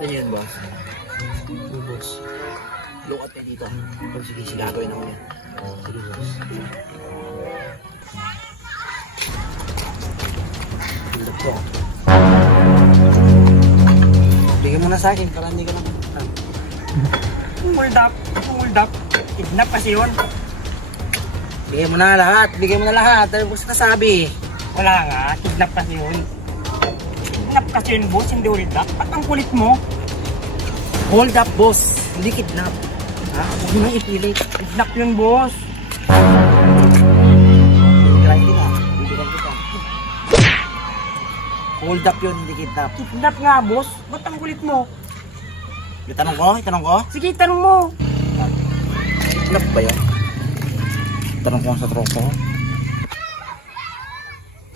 Nakita niyo yun, boss? Yung boss. Look at kayo dito. Oh, sige, sigagawin ako yan. Sige, boss. Tulog ko. Bigyan mo na sa akin, para hindi ka lang. Hold up. Kidnap kasi yun. Bigyan mo na lahat. Bigyan mo na lahat. Ano gusto na sabi? Wala nga, kidnap kasi yun. Kidnap kasi yun, boss, hindi hold up. Ba't ang kulit mo? Hold up, boss. Hindi kidnap. Ha? Huwag mo nang ipilit. Kidnap yun, boss. Grinding ka. Bibigyan kita. Hold up yun, hindi kidnap. Kidnap nga, boss. Ba't ang kulit mo? Itanong ko? Itanong ko? Sige, tanong mo. Kidnap ba yun? Itanong ko sa tropa ko.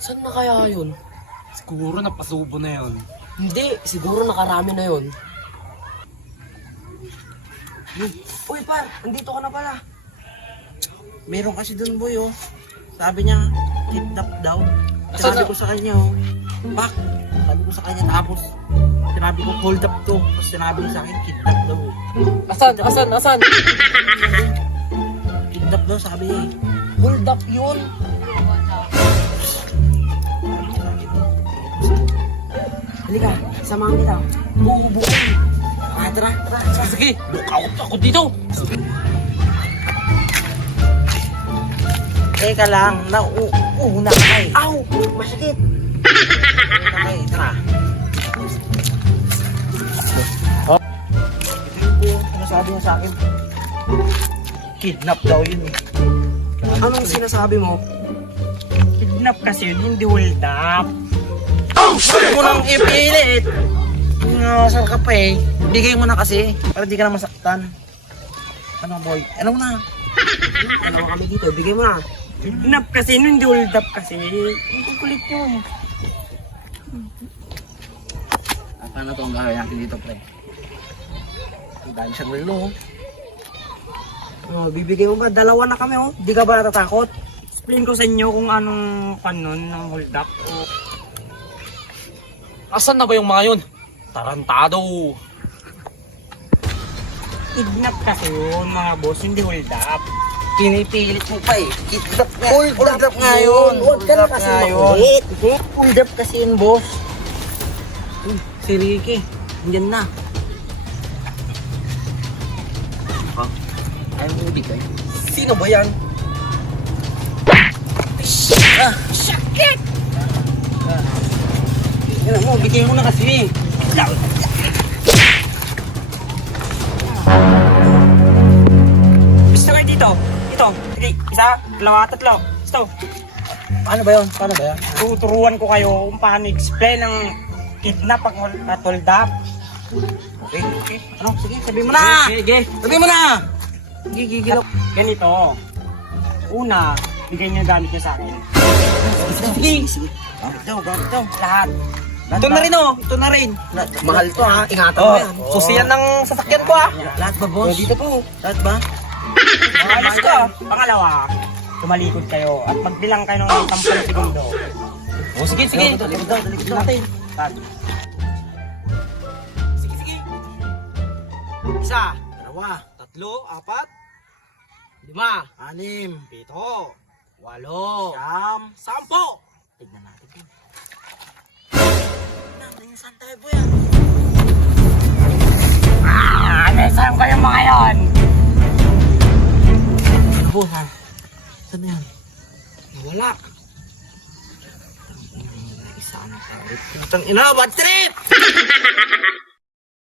Saan na kaya yun? Siguro napasubo na yun. Hindi, siguro nakarami na yun. Uy, par, andito ka na pala. Meron kasi dun, boy, oh. Sabi niya, kidnap daw. Asan Sinabi na? ko sa kanya, oh. Bak, sabi ko sa kanya, tapos sinabi ko, hold up to. Tapos sinabi niya sa akin, kidnap daw. Asan? Kidnap daw, sabi niya, eh. Hold up yun. Halika, samahan kita. Bubuhay. Tara. Sige, lookout ako dito. Teka lang, nauuna ka na eh. Aw! Masakit! Tara. Oh. Sinasabi niya sa akin, kidnap daw yun eh. Anong sinasabi mo? Kidnap kasi yun, hindi hold up. Huwag mo nang ipilit! Nasal ka pa eh. Bigay mo na kasi, para di ka na masaktan. Ano boy? Ano na? Ano kami dito? Bigay mo na. Kidnap kasi yun, hindi hold up kasi. Hindi kulit yun. Paano ito ang gagawin natin dito, pre? Ang dami siyang relo. Oh, bibigay mo ba? Dalawa na kami, oh. Di ka ba natatakot? Explain ko sa inyo kung anong kanon ng hold up. Asan na ba yung mga yun? Tarantado. Kidnap kasi yun, mga boss, hindi hold up. Pinipilit mo pa eh. Kidnap nga. Hold up nga yun. Huwag ka na kasi makulit. Hold up kasi yun, boss. Si Ricky. Andyan na. Ha? Ayaw mo ibigay? Sino ba yan? Sakit! Yan mo, bigay mo na kasi. Gusto kayo dito. Ito. Sige, isa, dalawa, tatlo. Gusto. Paano ba yun? Tuturuan ko kayo kung paano explain ng kidnap at hold up. Okay. Ano? Sige, sabihin mo na! Sige. Sabihin mo na! Gigigil ako. Ganito. Una, bigay niyo gamit niyo sa akin. Sige. Gamit daw. Lahat. Ito na rin oh. Ito na rin. Mahal to ha. Ingatan mo yan. Susiyan ng sasakyan ko ah. Lahat ba, boss? Dito po. Lahat ba? Alis ko. Pangalawa, tumalikod kayo at magbilang kayo ng 10 segundo. Oh, sige. Dalikod natin. Tag. Sige. Isa. Dalawa. 3, 4, 5, 6. 7, 8, 8. 10. Tignan natin yun. Tingnan saan tayo po yan. Saan kayo mga yon? Ano po ha? Saan yan? Nawala. Isa na tayo. Putang ina, bad trip!